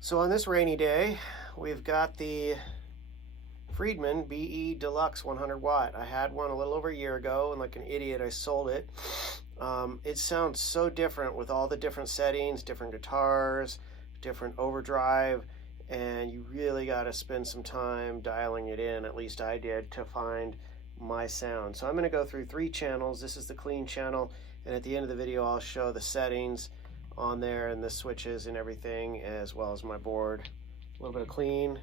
So on this rainy day, we've got the Friedman BE Deluxe 100 watt. I had one a little over a year ago, and like an idiot, I sold it. It sounds so different with all the different settings, different guitars, different overdrive, and you really got to spend some time dialing it in. At least I did, to find my sound. So I'm going to go through 3 channels. This is the clean channel, and at the end of the video, I'll show the settings on there and the switches and everything, as well as my board. A little bit of clean.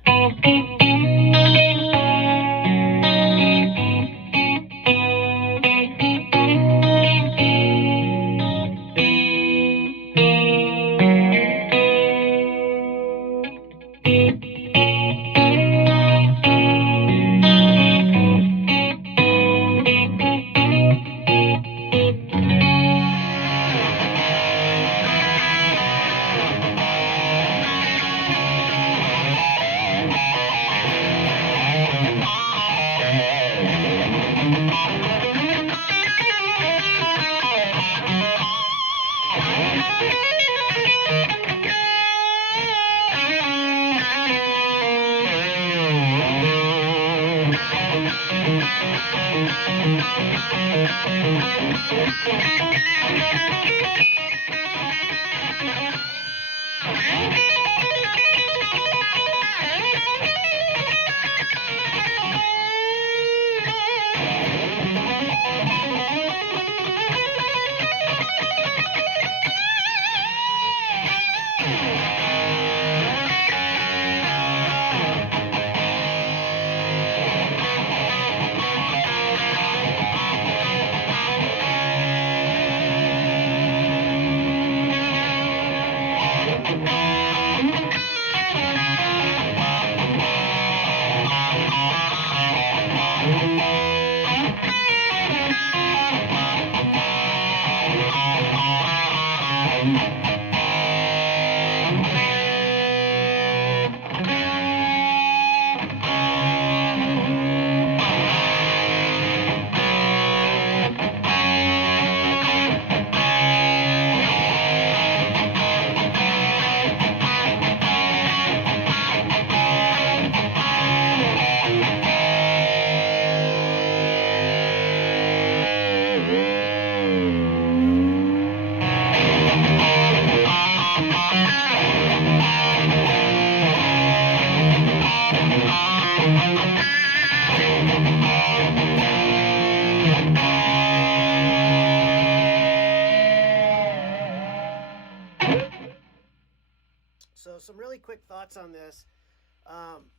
So some really quick thoughts on this.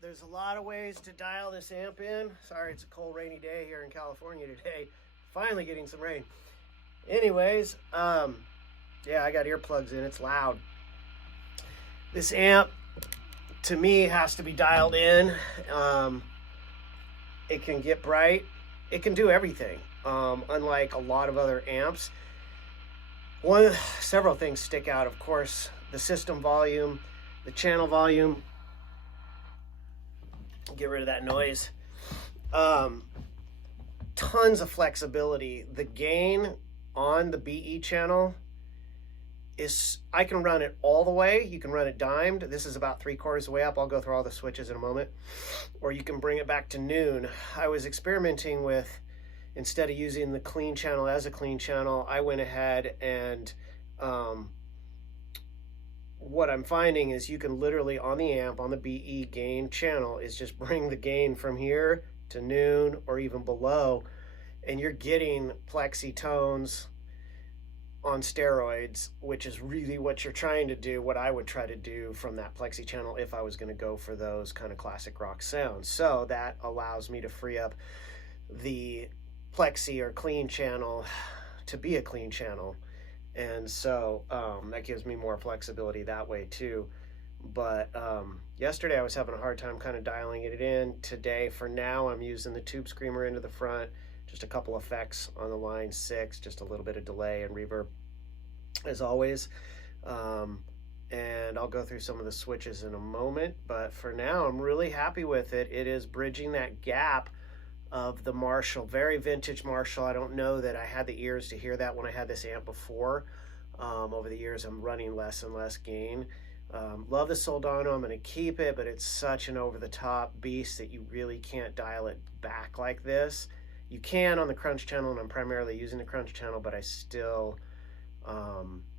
There's a lot of ways to dial this amp in. Sorry, it's a cold, rainy day here in California today. Finally getting some rain. Anyways, yeah, I got earplugs in. It's loud. This amp, to me, has to be dialed in. It can get bright. It can do everything, unlike a lot of other amps. Several things stick out, of course. The system volume, the channel volume. Get rid of that noise. Tons of flexibility. The gain on the BE channel is, I can run it all the way. You can run it dimed. This is about 3/4 of the way up. I'll go through all the switches in a moment. Or you can bring it back to noon. I was experimenting with, instead of using the clean channel as a clean channel, I went ahead and what I'm finding is you can literally, on the amp, on the BE gain channel, is just bring the gain from here to noon or even below, and you're getting plexi tones on steroids, which is really what you're trying to do, what I would try to do from that plexi channel if I was going to go for those kind of classic rock sounds. So that allows me to free up the plexi or clean channel to be a clean channel. And so that gives me more flexibility that way too. But yesterday I was having a hard time kind of dialing it in. Today, for now, I'm using the tube screamer into the front, just a couple effects on the line 6, just a little bit of delay and reverb as always. And I'll go through some of the switches in a moment, but for now I'm really happy with it. It is bridging that gap of the Marshall, very vintage Marshall. I don't know that I had the ears to hear that when I had this amp before. Over the years I'm running less and less gain, Love the Soldano. I'm going to keep it, but it's such an over-the-top beast that you really can't dial it back like this. You can on the Crunch channel, and I'm primarily using the Crunch channel, but I still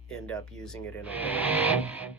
end up using it in a way.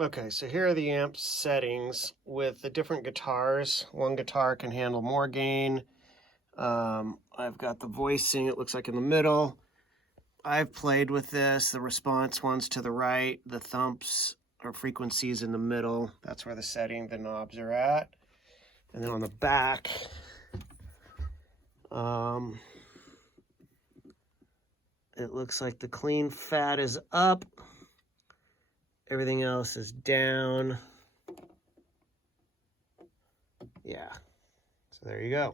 Okay, so here are the amp settings with the different guitars. One guitar can handle more gain. I've got the voicing, it looks like in the middle. I've played with this. The response one's to the right, the thumps or frequencies in the middle. That's where the knobs are at. And then on the back, it looks like the clean fat is up. Everything else is down. Yeah, so there you go.